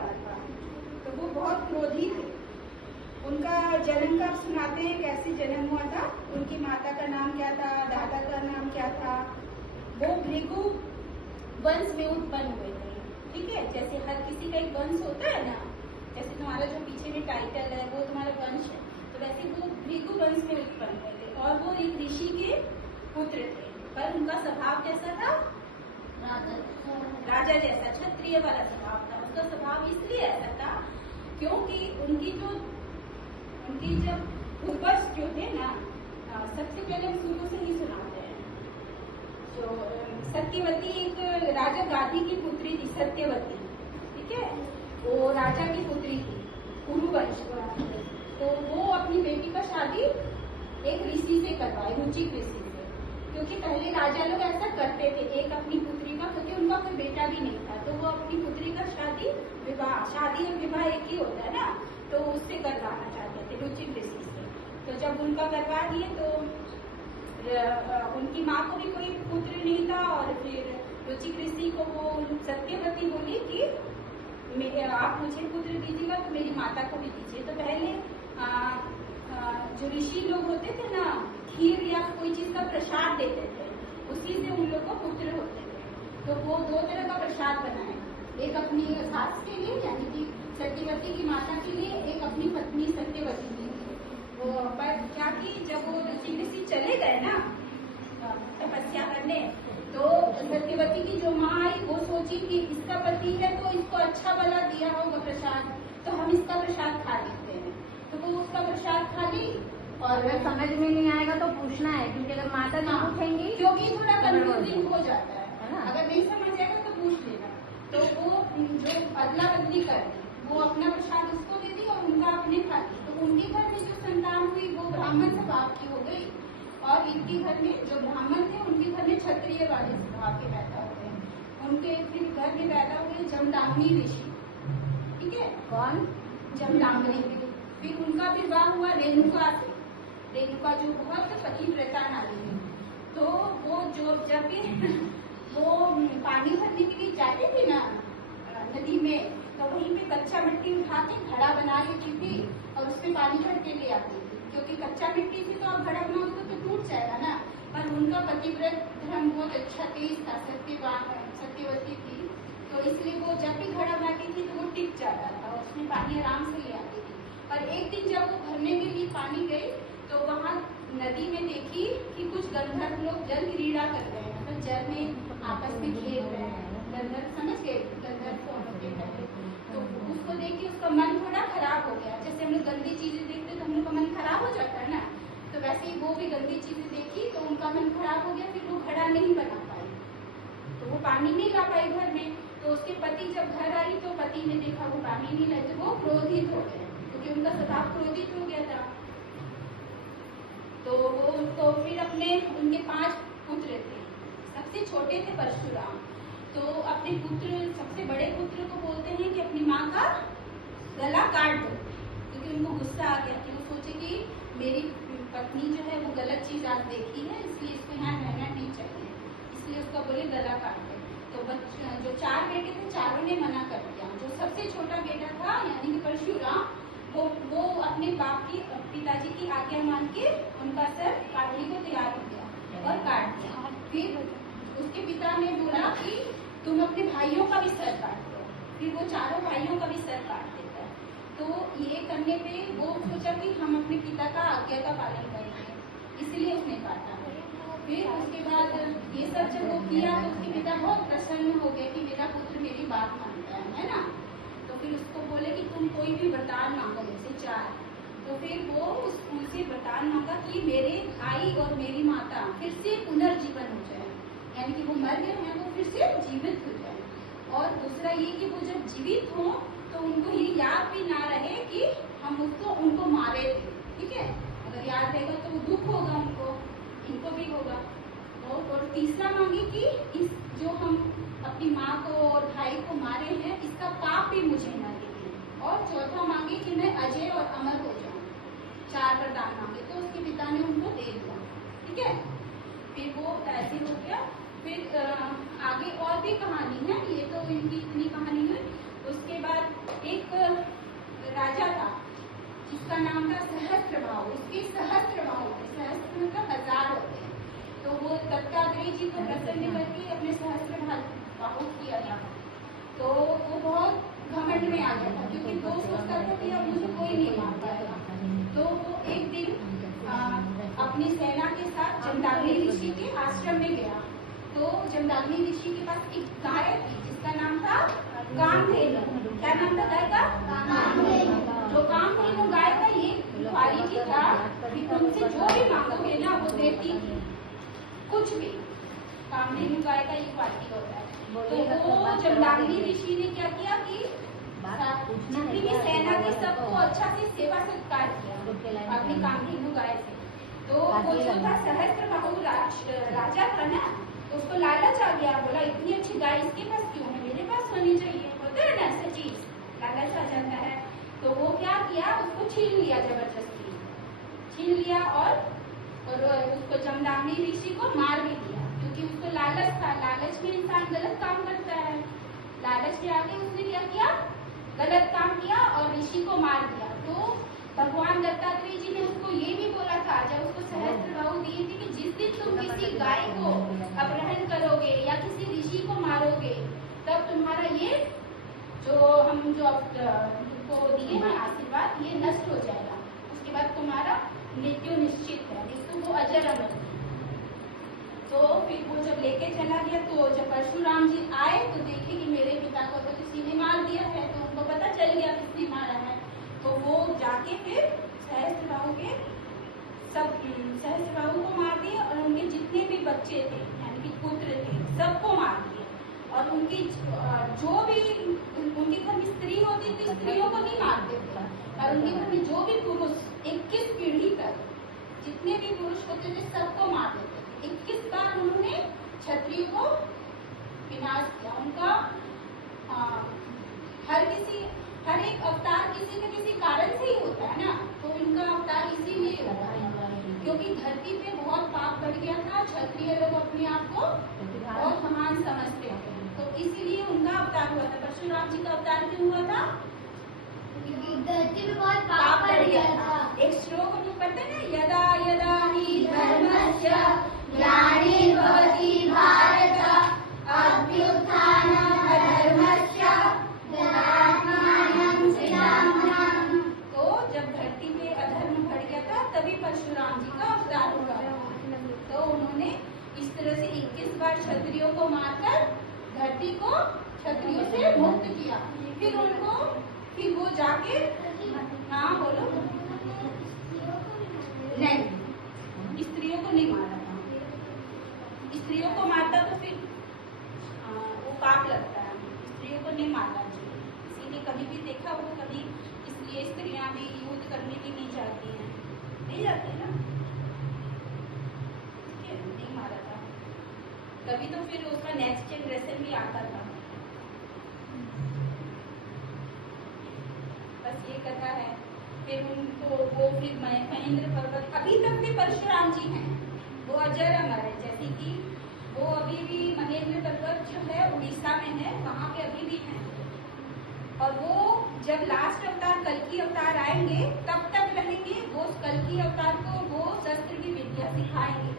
वाला था। तो वो बहुत क्रोधी थे। उनका जन्म कब सुनाते हैं, कैसे जन्म हुआ था, उनकी माता का नाम क्या था, दादा का नाम क्या था। वो भृगु वंश में उत्पन्न हुए थे। ठीक है, जैसे हर किसी का एक वंश होता है ना, जैसे तुम्हारा जो पीछे में टाइटल है वो तुम्हारा वंश है, तो वैसे वो भृगु वंश में उत्पन्न हुए थे और वो एक ऋषि के पुत्र थे। पर उनका स्वभाव कैसा था, राजा जैसा, क्षत्रिय वाला स्वभाव था। उसका स्वभाव इसलिए ऐसा था क्योंकि उनकी जब पूर्वज जो थे ना, सबसे पहले हम शुरू से ही सुनाते हैं। तो सत्यवती एक राजा गाधी की पुत्री थी, सत्यवती। ठीक है, वो राजा की पुत्री थी, कुरुवंश। तो वो अपनी बेटी का शादी एक ऋषि से करवाए, रुचिक ऋषि से। क्योंकि पहले राजा लोग ऐसा करते थे, एक अपनी पुत्री का, क्योंकि उनका कोई बेटा भी नहीं था, तो वो अपनी पुत्री का शादी और विवाह एक ही होता है ना, तो उससे करवाना चाहते थे, रुचिक ऋषि से। तो जब उनका करवा दिए तो उनकी माँ को भी कोई पुत्र नहीं था, और फिर रुचिक ऋषि को वो सत्यवती बोली कि आप मुझे पुत्र दीजिएगा तो मेरी माता को भी दीजिए। तो पहले जो ऋषि लोग होते थे ना, खीर या कोई चीज का प्रसाद देते थे, उसी से उन लोग को पुत्र होते थे। तो वो दो तरह का प्रसाद बनाए, एक अपनी सास के लिए यानी कि सत्यवती की माता के लिए, एक अपनी पत्नी सत्यवती के लिए। वो पर क्या कि जब वो ऋषि चले गए ना तपस्या करने, तो सत्यवती की जो माँ आई वो सोची कि इसका पति है तो इसको अच्छा भला दिया होगा प्रसाद, तो हम इसका प्रसाद खा लेते हैं। तो वो उसका प्रसाद खा ली। और अगर समझ में नहीं आएगा तो पूछना है, क्योंकि अगर माता जी पूछेंगी, क्योंकि थोड़ा कंफ्यूजिंग हो जाता है ना, अगर नहीं समझ आएगा तो पूछ लेना। तो वो जो अदला बदली कर दी, वो अपना प्रसाद उसको दे दी और उनका अपने खा ली। तो उनके घर में जो संतान हुई वो ब्राह्मण स्वभाव की हो गई, और इनके घर में जो ब्राह्मण थे उनके घर में क्षत्रिय वाले स्वभाव के पैदा हो गए। उनके फिर घर में पैदा हुए जमदग्नि ऋषि। ठीक है, कौन? जमदग्नि। फिर उनका विवाह हुआ रेणुका से। रेणुका जो बहुत पतिव्रता नारी है। तो वो जब भी वो पानी भरने के लिए जाते थे ना नदी में, तो वहीं पे कच्चा मिट्टी उठा के घड़ा बना लेती थी और उसमें पानी भर के ले आती थी। क्योंकि कच्चा मिट्टी थी तो आप घड़ा बनाओगे तो टूट जाएगा ना। पर उनका पतिव्रत धर्म बहुत अच्छा तेज था, सत्यवती थी, तो इसलिए वो जब भी घड़ा बनाती थी तो वो टिक जाता था और उसमें पानी आराम से ले आती थी। पर एक दिन जब वो भरने के लिए पानी गई तो वहाँ नदी में देखी कि कुछ गंधर्व लोग जल क्रीड़ा कर रहे हैं, मतलब जल में आपस में खेल रहे हैं। गंधर्व समझ गए, गंधर्व कौन होते हैं। तो उसको देख के उसका मन थोड़ा खराब हो गया। जैसे हम लोग गंदी चीजें देखते तो हम लोग का मन खराब हो जाता है ना, तो वैसे ही वो भी गंदी चीजें देखी तो उनका मन खराब हो गया। फिर वो घड़ा नहीं बना पाई, तो वो पानी नहीं ला पाई घर में। तो उसके पति जब घर आई तो पति ने देखा वो पानी नहीं लाई, तो वो क्रोधित हो गए, क्योंकि उनका स्वभाव क्रोधित हो गया था। तो वो उसको फिर उनके 5 पुत्र थे, सबसे छोटे थे परशुराम। तो अपने पुत्र, सबसे बड़े पुत्र को बोलते हैं कि अपनी माँ का गला काट दो, क्योंकि उनको गुस्सा आ गया कि वो सोचे कि मेरी पत्नी जो है वो गलत चीज आज देखी है, इसलिए इसको यहाँ रहना नहीं चाहिए, इसलिए उसका बोले गला काट दो। तो जो 4 बेटे थे, चारों ने मना कर दिया। जो सबसे छोटा बेटा था यानी कि परशुराम, वो अपने पिताजी की आज्ञा मान के उनका सर काटने को तैयार हो गया और काट दिया। फिर उसके पिता ने बोला कि तुम अपने भाइयों का भी सर काट दो। फिर वो चारों भाइयों का भी सर काट देता है। तो ये करने पे वो सोचा कि हम अपने पिता का आज्ञा का पालन करेंगे, इसलिए उसने काटा। फिर उसके बाद ये सब जब वो किया तो उसके पिता बहुत प्रसन्न हो गए कि मेरा पुत्र मेरी बात मानता है ना। तो फिर उसको बोले कि तुम कोई भी वरदान मांगो मुझसे 4। तो फिर वो उनसे वरदान मांगा कि मेरे भाई और मेरी माता फिर से पुनर्जीवन हो जाए, यानी कि वो मर गए हैं वो फिर से जीवित हो जाए। और दूसरा ये कि वो जब जीवित हो तो उनको ये याद भी ना रहे कि हम उनको मारे थे। ठीक है, अगर याद रहेगा तो वो दुख होगा उनको, इनको भी होगा। और तीसरा मांगे कि इस जो हम अपनी माँ को और भाई को मारे हैं इसका पाप भी मुझे न लगे। और चौथा मांगे कि मैं अजय और अमर हो जाऊं। 4 वरदान मांगे तो उसके पिता ने उनको दे दिया। ठीक है, फिर वो ऐसे हो गया। फिर आगे और भी कहानी है, ये तो इनकी इतनी कहानी हुई। उसके बाद सहस्त्रबाहु, इसके सहस्त्रबाहु, सहस्त्र मतलब हजार होते हैं। तो वो दत्तात्रेय जी को प्रसन्न करके अपने सहस्त्रबाहु किया था। तो वो बहुत घमंड में आ गया था, क्योंकि वो सोचता था कि अब मुझे कोई नहीं मार पाएगा। तो वो एक दिन अपनी सेना के साथ जमदग्नि ऋषि के आश्रम में गया। तो जमदग्नि ऋषि के पास एक गाय थी जिसका नाम था कामधेनु। क्या नाम था गाय का? कामधेनु। जो कामधेनु गाय का ये भिखारी जी था कि तुमसे जो भी मांगोगे ना वो देती थी, कुछ भी। कामधेनु गाय का ये क्वालिटी होता है। तो वो जमदग्नि ऋषि ने क्या किया कि जितनी भी सेना थी सबको अच्छा से सेवा सत्कार किया अपनी कामधेनु गाय से। तो वो जो था सहस्त्रबाहु राजा था ना, तो उसको लालच आ गया, बोला इतनी अच्छी गाय इसके पास क्यों है, मेरे पास होनी चाहिए। होता है ना ऐसा चीज, लालच आ जाता है। तो वो क्या किया, उसको छीन लिया, जबरदस्ती छीन लिया और उसको जमदग्नि ऋषि को मार भी दिया, क्योंकि उसको लालच था। लालच में इंसान गलत काम करता है। लालच के आगे उसने क्या किया, गलत काम किया और ऋषि को मार दिया। तो भगवान दत्तात्रेय जी ने उसको ये भी बोला था, जब उसको सहस्त्रबाहु दिए थे, कि जिस दिन तुम किसी गाय को अपहरण करोगे या किसी ऋषि को मारोगे, तब तुम्हारा ये जो तुमको दिए हैं आशीर्वाद, ये नष्ट हो जाएगा। उसके बाद तुम्हारा मृत्यु निश्चित है, जिसको वो अजर अमर। तो फिर वो जब लेके चला गया, तो जब परशुराम जी आए तो देखे कि मेरे पिता को तो किसी ने मार दिया है। तो उनको पता चल गया किसने मारा है। तो वो जाके फिर सहस्त्रबाहु को मार दिए और उनके जितने भी बच्चे थे, यानी कि पुत्र थे, सबको मार दिए। और उनकी जो भी उनके घर में स्त्री होती थी, स्त्रियों को नहीं मारते थे, और उनके घर में जो भी पुरुष 21 पीढ़ी तक जितने भी पुरुष होते थे सबको मार देते थे। 21 बार उन्होंने क्षत्रिय को विनाश किया। उनका हर एक अवतार किसी न किसी कारण से ही होता है ना। तो इनका अवतार इसीलिए होता है क्योंकि धरती पे बहुत पाप बढ़ गया था। क्षत्रिय लोग अपने आप को बहुत महान समझते थे, तो इसीलिए उनका अवतार हुआ था। परशुराम जी का अवतार क्यों हुआ था? धरती में बहुत पाप बढ़ गया था। एक श्लोक हम पढ़ते हैं ना, यदा यदा हि धर्मस्य ग्लानिर्भवति भारत अभ्युत्थानम् अधर्मस्य तदात्मानं सृजाम्यहम्। तो जब धरती पे अधर्म बढ़ गया था, तभी परशुराम जी का अवतार हुआ। तो उन्होंने इस तरह से 21 बार क्षत्रियों को मारकर धरती को क्षत्रियों से मुक्त किया। फिर वो जाके, हाँ बोलो, नहीं, स्त्रियों को नहीं मारा था। स्त्रियों को मारता तो फिर वो पाप लगता है। स्त्रियों को नहीं मारना चाहिए। इसीलिए कभी भी देखा हो कभी, इसलिए स्त्रियां भी युद्ध करने भी नहीं जाती हैं, नहीं जाती ना, इसलिए नहीं मारा था। कभी तो फिर उसका नेक्स्ट जनरेशन भी आता था। बस ये कथा है। फिर उनको वो फिर महेंद्र पर्वत, अभी तक भी परशुराम जी हैं, वो अजर अमर है। जैसे कि वो अभी भी महेंद्र पर्वत जो है उड़ीसा में है, वहाँ पे अभी भी हैं। और वो जब लास्ट अवतार कल्कि अवतार आएंगे तब तक रहेंगे। वो कल्कि अवतार को वो शस्त्र की विद्या सिखाएंगे।